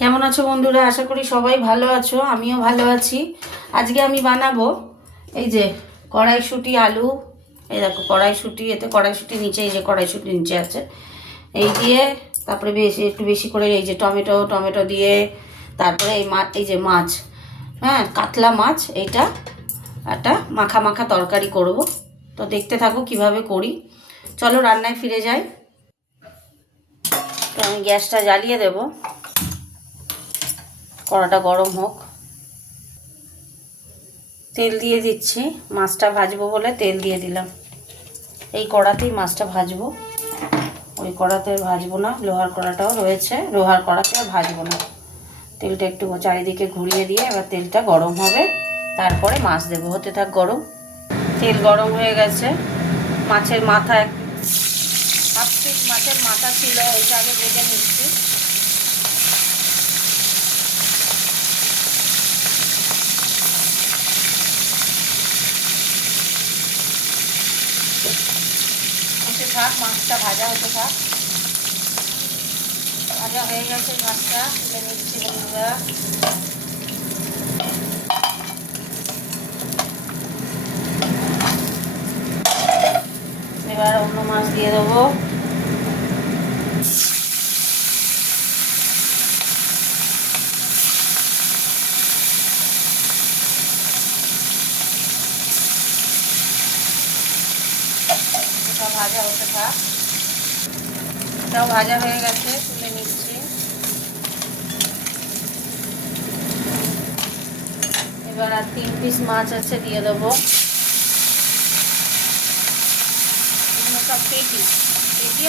কেমন আছো বন্ধুরা? আশা করি সবাই ভালো আছো, আমিও ভালো আছি। আজকে আমি বানাবো এই যে কড়াইশুঁটি আলু। এই দেখো কড়াইশুঁটি, এতে কড়াইশুঁটি নিচে, এই যে কড়াইশুঁটি নিচে আছে, এই দিয়ে তারপরে একটু বেশি করে এই যে টমেটো দিয়ে, তারপরে এই যে মাছ, হ্যাঁ কাতলা মাছ, এইটা একটা মাখা মাখা তরকারি করব। তো দেখতে থাকো কিভাবে করি। চলো রান্নায় ফিরে যাই। তো আমি গ্যাসটা জ্বালিয়ে দেবো, কড়াটা গরম হোক। তেল দিয়ে দিচ্ছি, মাছটা ভাজবো বলে তেল দিয়ে দিলাম। এই কড়াতেই মাছটা ভাজবো, ওই কড়াতে ভাজবো না। লোহার কড়াটাও রয়েছে, লোহার কড়াতে আর ভাজবো না। তেলটা একটু চারিদিকে ঘুরিয়ে দিয়ে এবার তেলটা গরম হবে, তারপরে মাছ দেবো। হতে থাক গরম। তেল গরম হয়ে গেছে। মাছের মাথা, হাফ পিস মাছের মাথা ছিল, ওইটা আগে ভেজে নিচ্ছি। হতে থাক, মাছটা ভাজা হতে থাক। ভাজা হয়ে গেছে মাছটা, তুলে নিচ্ছি বন্ধুরা। এবার অন্য মাছ দিয়ে দেবো। এটা ভাজা হতে থাক। এটাও ভাজা হয়ে গেছে, তুলে নিচ্ছি। এবার আর 3 পিস মাছ আছে, দিয়ে দেবো। এগুলো সব পেটি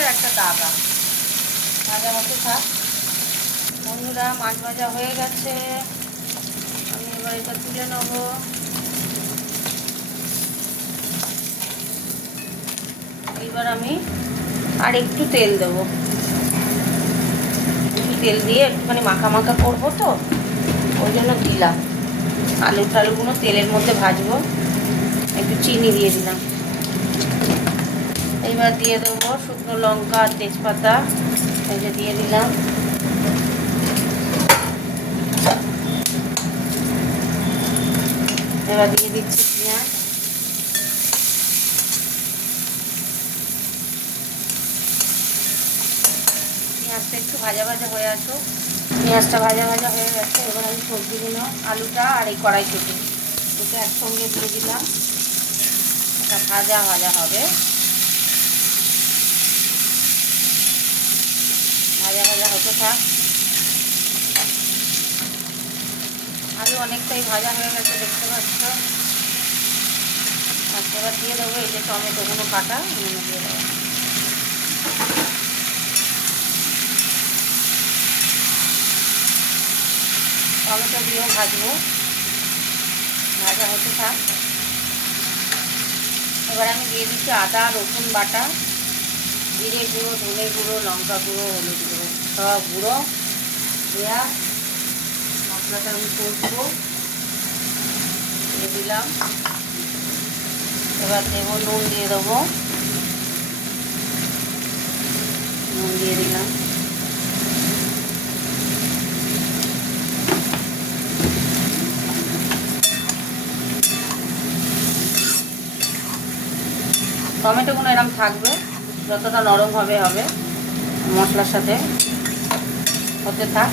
আর একটা দাগা। ভাজা হতে থাক বন্ধুরা। মাছ ভাজা হয়ে গেছে, আমি এবার এটা তুলে নেবো। এবার আমি আর একটু তেল দেবো, একটু তেল দিয়ে একটুখানি মাখা মাখা করবো, তো ওই জন্য দিলাম। আলুগুলো তেলের মধ্যে ভাজবো। একটু চিনি দিয়ে দিলাম। এইবার দিয়ে দেবো শুকনো লঙ্কা আর তেজপাতা, এই যে দিয়ে দিলাম। এবার দিয়ে দিচ্ছি পেঁয়াজ। পেঁয়াজটা একটু ভাজা ভাজা হয়ে আসুক। পেঁয়াজটা ভাজা ভাজা হয়ে গেছে। এবার আমি সবজিগুলো, আলুটা আর এই কড়াইশুঁটি, দুটো একসঙ্গে দিয়ে দিলাম। এটা ভাজা ভাজা হবে, ভাজা ভাজা হতে থাক। আলু অনেকটাই ভাজা হয়ে গেছে, দেখতে পাচ্ছ। আচ্ছা, এবার দিয়ে দেবো এই যে টমেটোগুলো কাটা, দিয়ে দেবো। টমেটো দিয়েও ভাজবো, ভাজা হতে থাক। এবার আমি দিয়ে দিচ্ছি আদা রসুন বাটা, জিরে গুঁড়ো, ধনে গুঁড়ো, লঙ্কা গুঁড়ো, হলুদ গুঁড়ো, সব গুঁড়ো দেওয়া মশলাটা আমি কষবো। দিয়ে দিলাম। এবার দেবো নুন, দিয়ে দেবো নুন, দিয়ে দিলাম। টমেটোগুলো এরকম থাকবে, যতটা নরম হবে হবে। মশলার সাথে হতে থাক।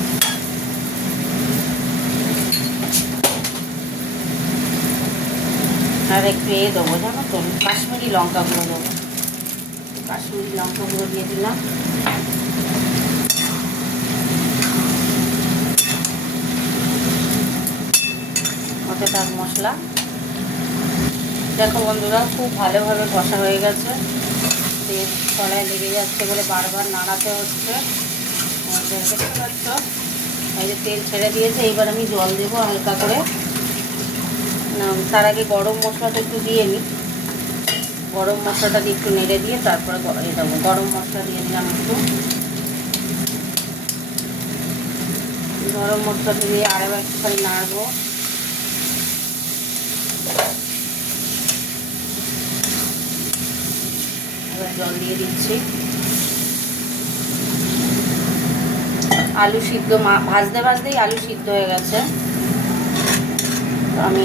আর একটু দেবো, জানো তো, কাশ্মীরি লঙ্কা গুঁড়ো দেবো। কাশ্মীরি লঙ্কা গুঁড়ো দিয়ে দিলাম। হতে থাক মশলা। দেখো বন্ধুরা, খুব ভালোভাবে কষা হয়ে গেছে। তেল কড়ায় লেগে যাচ্ছে বলে বারবার নাড়াতে হচ্ছে। দেখতে পাচ্ছ, এই যে তেল ছেড়ে দিয়েছে। এইবার আমি জল দেবো হালকা করে। তার আগে গরম মশলাটা একটু দিয়ে নিই। গরম মশলাটাকে একটু নেড়ে দিয়ে তারপরে দেবো। গরম মশলা দিয়ে দিলাম একটু। গরম মশলাটা দিয়ে আরেকবার একটুখানি নাড়বো। এবার জল দিয়ে দিচ্ছি। আলু সিদ্ধ ভাজতে ভাজতেই আলু সিদ্ধ হয়ে গেছে। তো আমি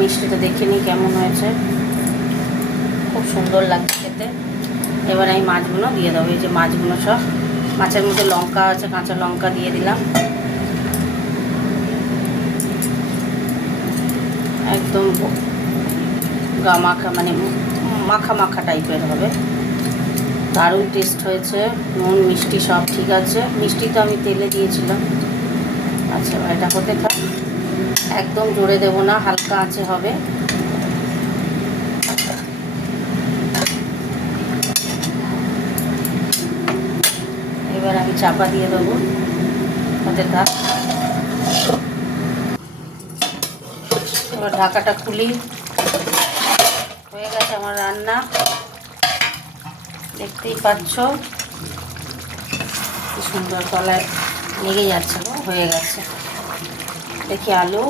মিষ্টিটা দেখে নিই কেমন হয়েছে। খুব সুন্দর লাগছে খেতে। এবার আমি মাছগুলো দিয়ে দেবো। এই যে মাছগুলো সব, মাছের মধ্যে লঙ্কা আছে, কাঁচা লঙ্কা দিয়ে দিলাম। একদম মাখা, মানে মাখা মাখা টাইপের হবে। দারুণ টেস্ট হয়েছে। নুন মিষ্টি সব ঠিক আছে। মিষ্টি তো আমি তেলে দিয়েছিলাম। আচ্ছা, এটা হতে থাক। একদম জোরে দেবো না, হালকা আঁচে হবে। এবার আমি চাপা দিয়ে দেবো, হতে থাক। এবার ঢাকাটা খুলি। হয়ে গেছে আমার রান্না, দেখতেই পাচ্ছ কি সুন্দর তলায় লেগে যাচ্ছে। হয়ে গেছে। দেখি আলু,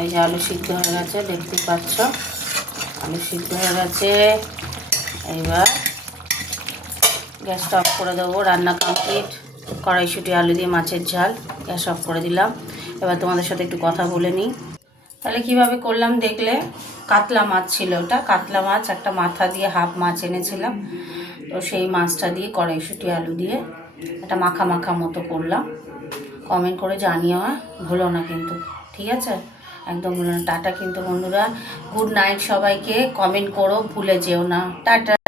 এই যে আলু সিদ্ধ হয়ে গেছে, দেখতেই পাচ্ছ আলু সিদ্ধ হয়ে গেছে। এইবার গ্যাসটা অফ করে দেবো। রান্না কমপ্লিট। কড়াইশুঁটি আলু দিয়ে মাছের ঝাল, গ্যাস অফ করে দিলাম। এবার তোমাদের সাথে একটু কথা বলে নিই। তাহলে কিভাবে করলাম দেখলে। কাতলা মাছ ছিল, ওটা কাতলা মাছ, একটা মাথা দিয়ে হাফ মাছ এনেছিলাম। তো সেই মাছটা দিয়ে কড়াইশুঁটি আলু দিয়ে একটা মাখা মাখা মতো করলাম। কমেন্ট করে জানিও, ভুলো না কিন্তু, ঠিক আছে? একদম ভুলো না। টাটা কিন্তু বন্ধুরা, গুড নাইট সবাইকে। কমেন্ট করো, ভুলে যেও না। টাটা।